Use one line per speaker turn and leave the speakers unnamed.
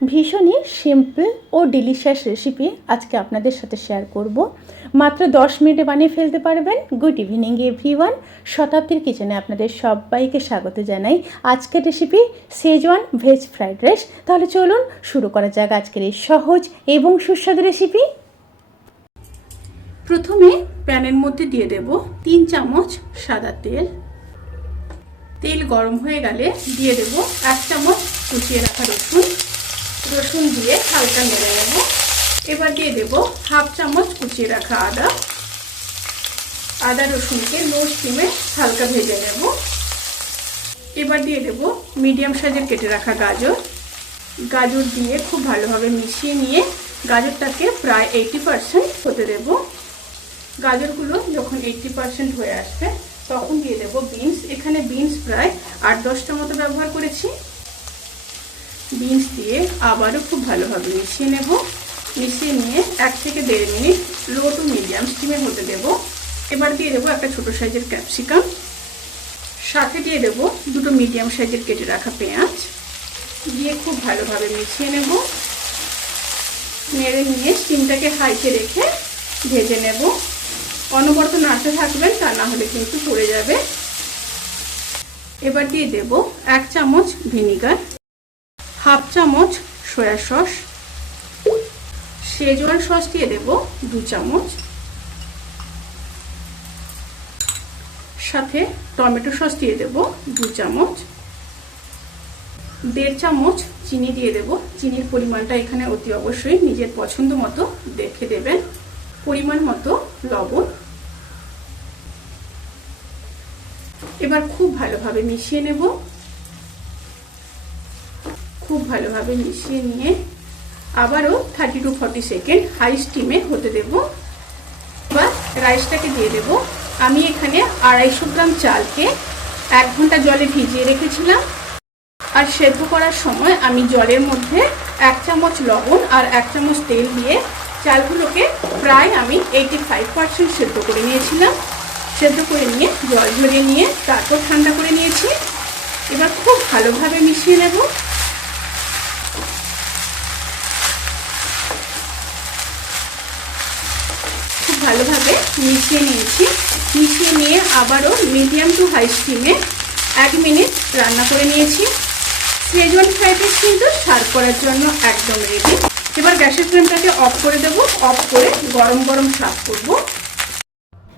ভীষণই সিম্পল ও delicious recipe আজকে আপনাদের সাথে শেয়ার করব। মাত্র দশ মিনিটে বানিয়ে ফেলতে পারবেন। গুড ইভিনিং এভরিওয়ান শতাব্দীর কিচেনে আপনাদের সবাইকে স্বাগত জানাই। আজকের recipe Schezwan veg fried rice তাহলে চলুন শুরু করা যাক আজকের এই সহজ এবং সুস্বাদু রেসিপি প্রথমে প্যানের মধ্যে দিয়ে দেব তিন চামচ সাদা তেল। তেল গরম হয়ে গেলে দিয়ে দেব এক চামচ কুচিয়ে রাখা রসুন। রসুন দিয়ে হালকা নেড়ে নেব। এবার দিয়ে দেব হাফ চামচ কুচিয়ে রাখা আদা। আদা রসুনকে লো স্টিমে হালকা ভেজে নেব। এবার দিয়ে দেব মিডিয়াম সাইজের কেটে রাখা গাজর। গাজর দিয়ে খুব ভালোভাবে মিশিয়ে নিয়ে গাজরটাকে প্রায় এইটি পারসেন্ট হতে দেব। গাজরগুলো যখন এইটি পারসেন্ট হয়ে আসবে, তখন দিয়ে দেব বিনস এখানে বিনস প্রায় আট দশটা মতো ব্যবহার করেছি। বিনস দিয়ে আবারও খুব ভালোভাবে মিশিয়ে নেব। মিশিয়ে নিয়ে এক থেকে দেড় মিনিট লো টু মিডিয়াম স্টিমে হতে দেব। এবার দিয়ে দেবো একটা ছোটো সাইজের ক্যাপসিকাম সাথে দিয়ে দেবো দুটো মিডিয়াম সাইজের কেটে রাখা পেঁয়াজ। দিয়ে খুব ভালোভাবে মিশিয়ে নেব। নেড়ে নিয়ে স্টিমটাকে হাইতে রেখে ভেজে নেব। অনবরত নাড়তে থাকবেন, তা না হলে কিন্তু পড়ে যাবে। এবার দিয়ে দেব এক চামচ ভিনিগার হাফ চামচ সয়া সস, শেজওয়ান সস দিয়ে দেব দু চামচ, সাথে টমেটো সস দিয়ে দেব দু চামচ, দেড় চামচ চিনি দিয়ে দেব। চিনির পরিমাণটা এখানে অতি অবশ্যই নিজের পছন্দ মতো দেখে দেবেন। পরিমাণ মতো লবণ। এবার খুব ভালোভাবে মিশিয়ে নেব। খুব ভালোভাবে মিশিয়ে নিয়ে আবারও thirty to forty second high স্টিমে হতে দেব। এবার রাইসটাকে দিয়ে দেব। আমি এখানে আড়াইশো গ্রাম চালকে এক ঘণ্টা জলে ভিজিয়ে রেখেছিলাম। আর সেদ্ধ করার সময় আমি জলের মধ্যে এক চামচ লবণ আর এক চামচ তেল দিয়ে চালগুলোকে প্রায় আমি এইটি ফাইভ পার্সেন্ট সেদ্ধ করে নিয়েছিলাম। সেদ্ধ করে নিয়ে, জল ঝরিয়ে নিয়ে, তারপর ঠান্ডা করে নিয়েছি। এবার খুব ভালোভাবে মিশিয়ে নেব। ভালোভাবে মিশিয়ে নিয়েছি। মিশিয়ে নিয়ে আবারও মিডিয়াম টু হাই স্টিমে এক মিনিট রান্না করে নিয়েছি। সেজওয়ান ফ্রাইড রাইস কিন্তু সার্ভ করার জন্য একদম রেডি এবার গ্যাসের ফ্লেমটাকে অফ করে দেব। অফ করে গরম গরম সার্ভ করব।